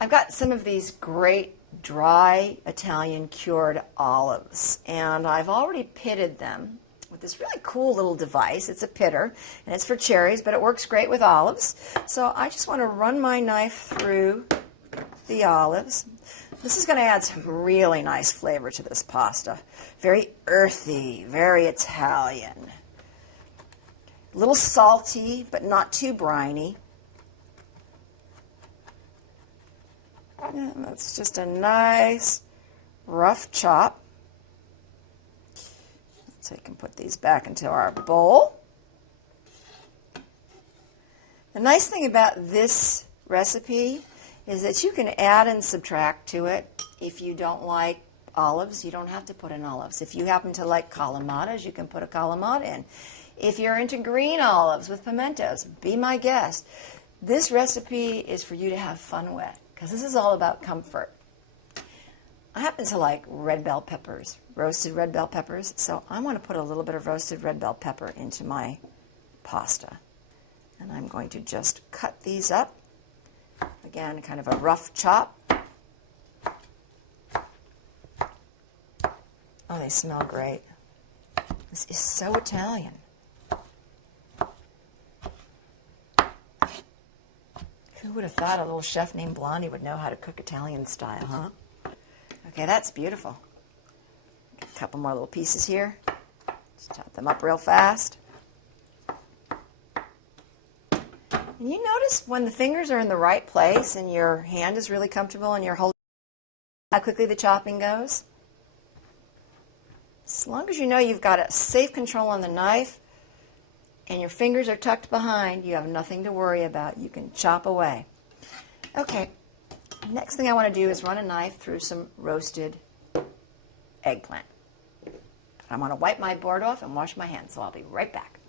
I've got some of these great dry Italian cured olives, and I've already pitted them with this really cool little device. It's a pitter, and it's for cherries, but it works great with olives. So I just want to run my knife through the olives. This is going to add some really nice flavor to this pasta. Very earthy, very Italian. A little salty, but not too briny. And that's just a nice rough chop. So you can put these back into our bowl. The nice thing about this recipe is that you can add and subtract to it. If you don't like olives, you don't have to put in olives. If you happen to like calamatas, you can put a calamata in. If you're into green olives with pimentos, be my guest. This recipe is for you to have fun with, because this is all about comfort. I happen to like red bell peppers, roasted red bell peppers, so I want to put a little bit of roasted red bell pepper into my pasta. And I'm going to just cut these up. Again, kind of a rough chop. Oh, they smell great. This is so Italian. Who would have thought a little chef named Blondie would know how to cook Italian style, huh? Okay, that's beautiful. A couple more little pieces here. Just chop them up real fast. And you notice when the fingers are in the right place and your hand is really comfortable and you're holding how quickly the chopping goes? As long as you know you've got a safe control on the knife and your fingers are tucked behind, you have nothing to worry about. You can chop away. Okay, next thing I want to do is run a knife through some roasted eggplant. I want to wipe my board off and wash my hands, so I'll be right back.